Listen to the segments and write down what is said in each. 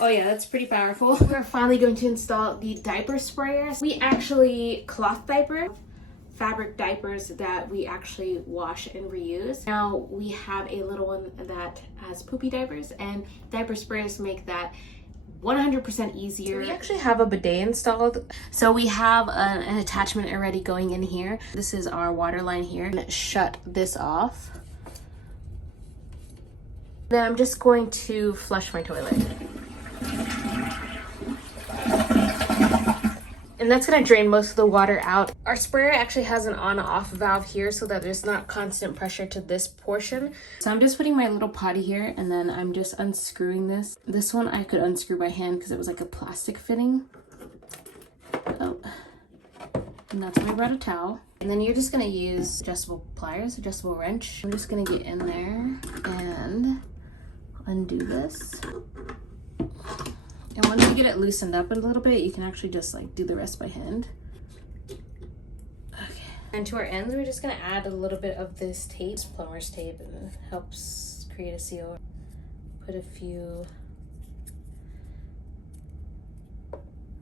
Oh yeah, that's pretty powerful. We're finally going to install the diaper sprayer. We actually cloth diaper, fabric diapers that we actually wash and reuse. Now we have a little one that has poopy diapers, and diaper sprayers make that 100% easier. We actually have a bidet installed. So we have an attachment already going in here. This is our water line here. And shut this off. Then I'm just going to flush my toilet. And that's gonna drain most of the water out. Our sprayer actually has an on-off valve here so that there's not constant pressure to this portion. So I'm just putting my little potty here, and then I'm just unscrewing this. This one I could unscrew by hand because it was like a plastic fitting. Oh, and that's why I brought a towel. And then you're just gonna use adjustable pliers, adjustable wrench. I'm just gonna get in there and undo this. And once you get it loosened up a little bit, you can actually just like do the rest by hand. Okay. And to our ends, we're just gonna add a little bit of this tape, it's plumber's tape, and it helps create a seal. Put a few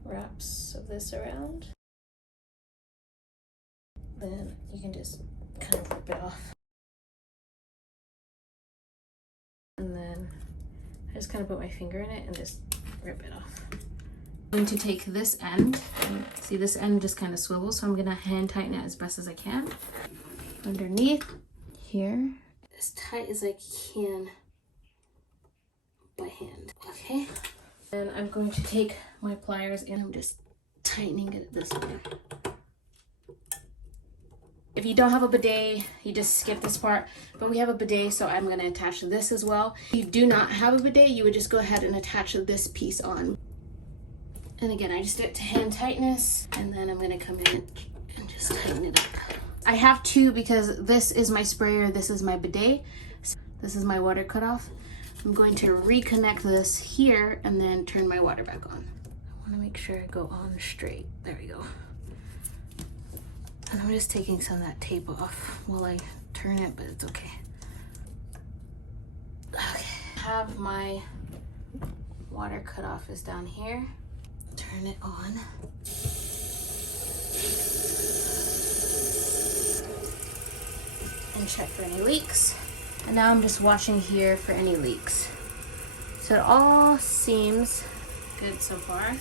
wraps of this around. Then you can just kind of rip it off. And then I just kind of put my finger in it and just rip it off. I'm going to take this end. See, this end just kind of swivels, so I'm going to hand tighten it as best as I can. Underneath here, as tight as I can by hand. Okay. And I'm going to take my pliers and I'm just tightening it this way. If you don't have a bidet, you just skip this part, but we have a bidet, so I'm going to attach this as well. If you do not have a bidet, you would just go ahead and attach this piece on. And again, I just do it to hand tightness, and then I'm going to come in and just tighten it up. I have two because this is my sprayer, this is my bidet, this is my water cutoff. I'm going to reconnect this here and then turn my water back on. I want to make sure I go on straight. There we go. And I'm just taking some of that tape off while I turn it, but it's okay. Okay, I have my water cutoff is down here. Turn it on. And check for any leaks. And now I'm just watching here for any leaks. So it all seems good so far.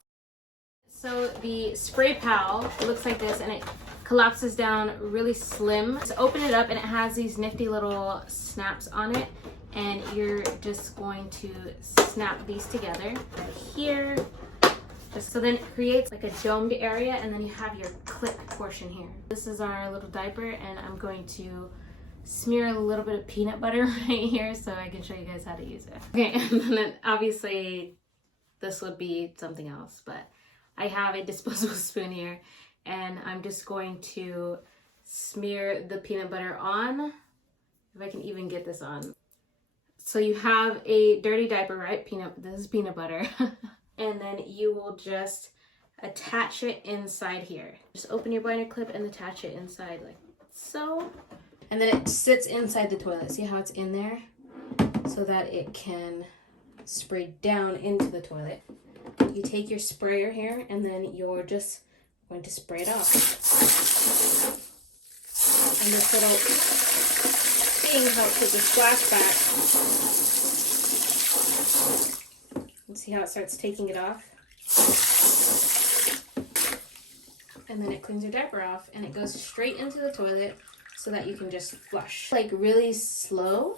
So the spray pal looks like this, and it collapses down really slim. So open it up and it has these nifty little snaps on it, and you're just going to snap these together right here. Just so then it creates like a domed area, and then you have your clip portion here. This is our little diaper, and I'm going to smear a little bit of peanut butter right here so I can show you guys how to use it. Okay, and then obviously this would be something else, but I have a disposable spoon here, and I'm just going to smear the peanut butter on, if I can even get this on. So you have a dirty diaper, right? This is peanut butter. And then you will just attach it inside here. Just open your binder clip and attach it inside like so. And then it sits inside the toilet. See how it's in there? So that it can spray down into the toilet. You take your sprayer here, and then you're just going to spray it off. And this little thing helps with the splashback. And see how it starts taking it off? And then it cleans your diaper off, and it goes straight into the toilet so that you can just flush. Like really slow.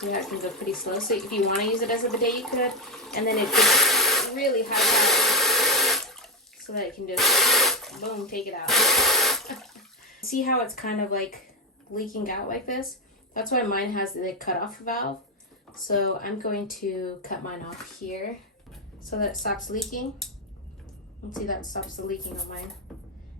See how it can go pretty slow? So if you want to use it as a bidet, you could. And then it gets really high power so that it can just, boom, take it out. See how it's kind of like leaking out like this? That's why mine has the cutoff valve. So I'm going to cut mine off here so that it stops leaking. And see, that stops the leaking on mine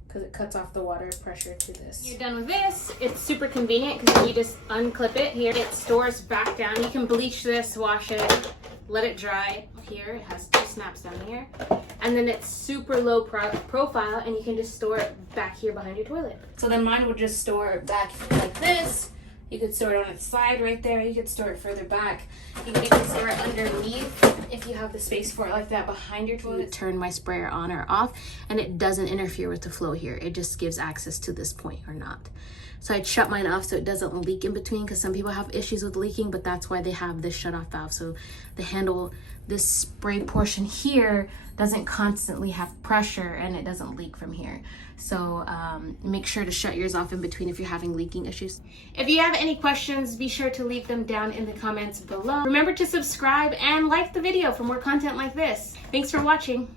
because it cuts off the water pressure to this. You're done with this. It's super convenient because you just unclip it here. It stores back down. You can bleach this, wash it, let it dry. Here it has two snaps down here, and then it's super low profile, and you can just store it back here behind your toilet. So then mine would just store back like this, You could store it on its side right there. You could store it further back. You could even store it underneath if you have the space for it like that behind your toilet. Turn my sprayer on or off, and it doesn't interfere with the flow here. It just gives access to this point or not. So I'd shut mine off so it doesn't leak in between, because some people have issues with leaking, but that's why they have this shut off valve. So the handle, this spray portion here doesn't constantly have pressure and it doesn't leak from here. So make sure to shut yours off in between if you're having leaking issues. If you have any questions, be sure to leave them down in the comments below. Remember to subscribe and like the video for more content like this. Thanks for watching.